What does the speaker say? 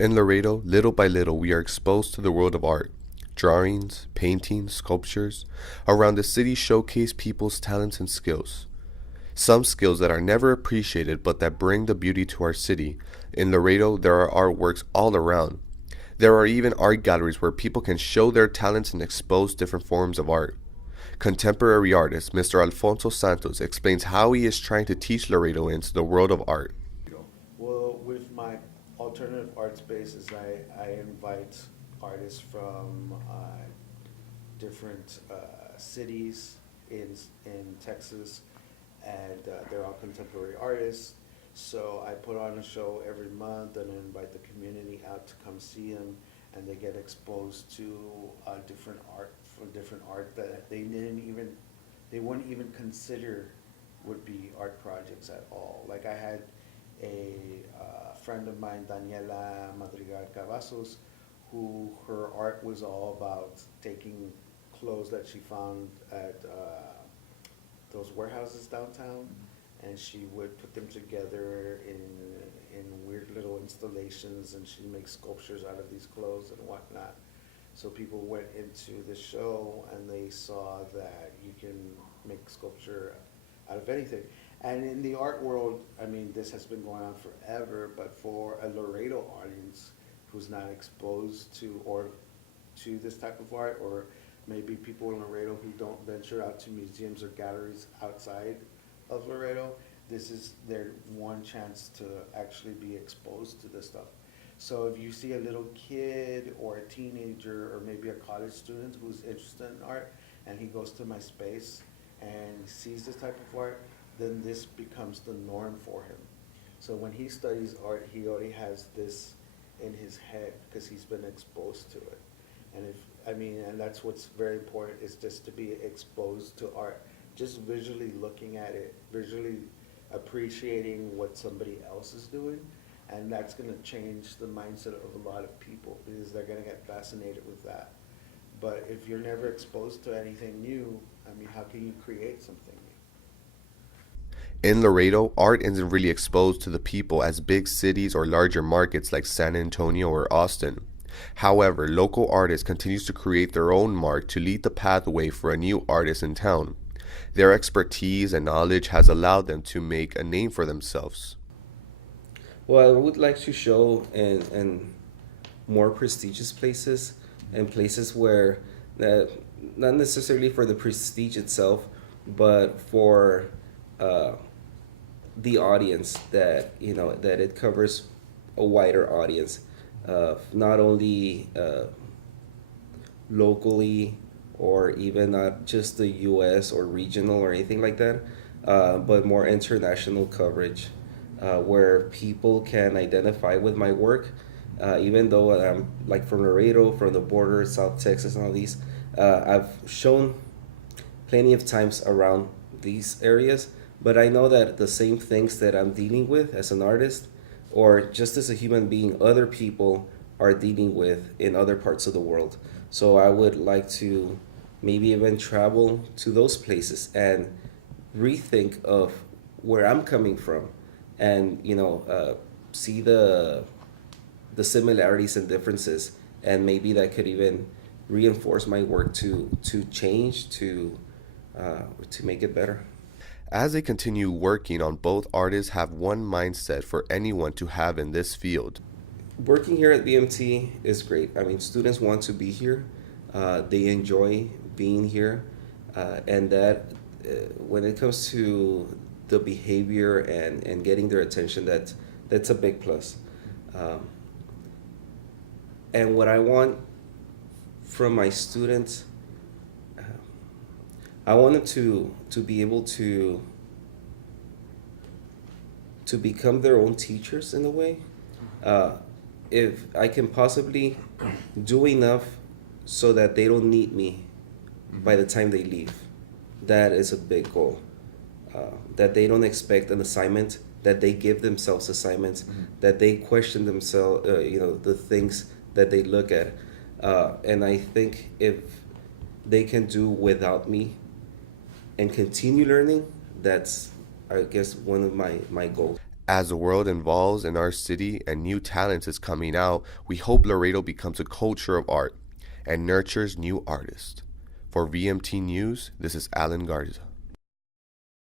In Laredo, little by little, we are exposed to the world of art. Drawings, paintings, sculptures around the city showcase people's talents and skills. Some skills that are never appreciated but that bring the beauty to our city. In Laredo, there are artworks all around. There are even art galleries where people can show their talents and expose different forms of art. Contemporary artist Mr. Alfonso Santos explains how he is trying to teach Laredo into the world of art. Well, with my alternative art spaces, I invite artists from different cities in Texas, and they're all contemporary artists. So I put on a show every month and invite the community out to come see them, and they get exposed to different art from different art that they wouldn't even consider would be art projects at all. Like I had a friend of mine, Daniela Madrigal Cavazos, who her art was all about taking clothes that she found at those warehouses downtown, and she would put them together in weird little installations, and she'd make sculptures out of these clothes and whatnot. So people went into the show and they saw that you can make sculpture out of anything. And in the art world, I mean, this has been going on forever, but for a Laredo audience who's not exposed to or to this type of art, or maybe people in Laredo who don't venture out to museums or galleries outside of Laredo, this is their one chance to actually be exposed to this stuff. So if you see a little kid or a teenager or maybe a college student who's interested in art and he goes to my space and sees this type of art, then this becomes the norm for him. So when he studies art, he already has this in his head because he's been exposed to it. And and that's what's very important, is just to be exposed to art, just visually looking at it, visually appreciating what somebody else is doing. And that's going to change the mindset of a lot of people because they're going to get fascinated with that. But if you're never exposed to anything new, I mean, how can you create something new? In Laredo, art isn't really exposed to the people as big cities or larger markets like San Antonio or Austin. However, local artists continue to create their own mark to lead the pathway for a new artist in town. Their expertise and knowledge has allowed them to make a name for themselves. Well, I would like to show in more prestigious places and places where that not necessarily for the prestige itself, but for uh, the audience, that that it covers a wider audience, not only locally or even not just the U.S. or regional or anything like that, but more international coverage, where people can identify with my work, even though I'm like from Laredo, from the border, South Texas, and all these. I've shown plenty of times around these areas, but I know that the same things that I'm dealing with as an artist or just as a human being, other people are dealing with in other parts of the world. So I would like to maybe even travel to those places and rethink of where I'm coming from, and see the similarities and differences, and maybe that could even reinforce my work to change to make it better. As they continue working on, both artists have one mindset for anyone to have in this field. Working here at BMT is great. I mean, students want to be here. They enjoy being here, and that when it comes to the behavior and getting their attention, that's a big plus. Um, and what I want from my students, uh, I want them to be able to become their own teachers in a way. Uh, if I can possibly do enough so that they don't need me by the time they leave, that is a big goal. That they don't expect an assignment, that they give themselves assignments, that they question themselves, the things that they look at. And I think if they can do without me and continue learning, that's, I guess, one of my goals. As the world evolves in our city and new talent is coming out, we hope Laredo becomes a culture of art and nurtures new artists. For VMT News, this is Alan Garza.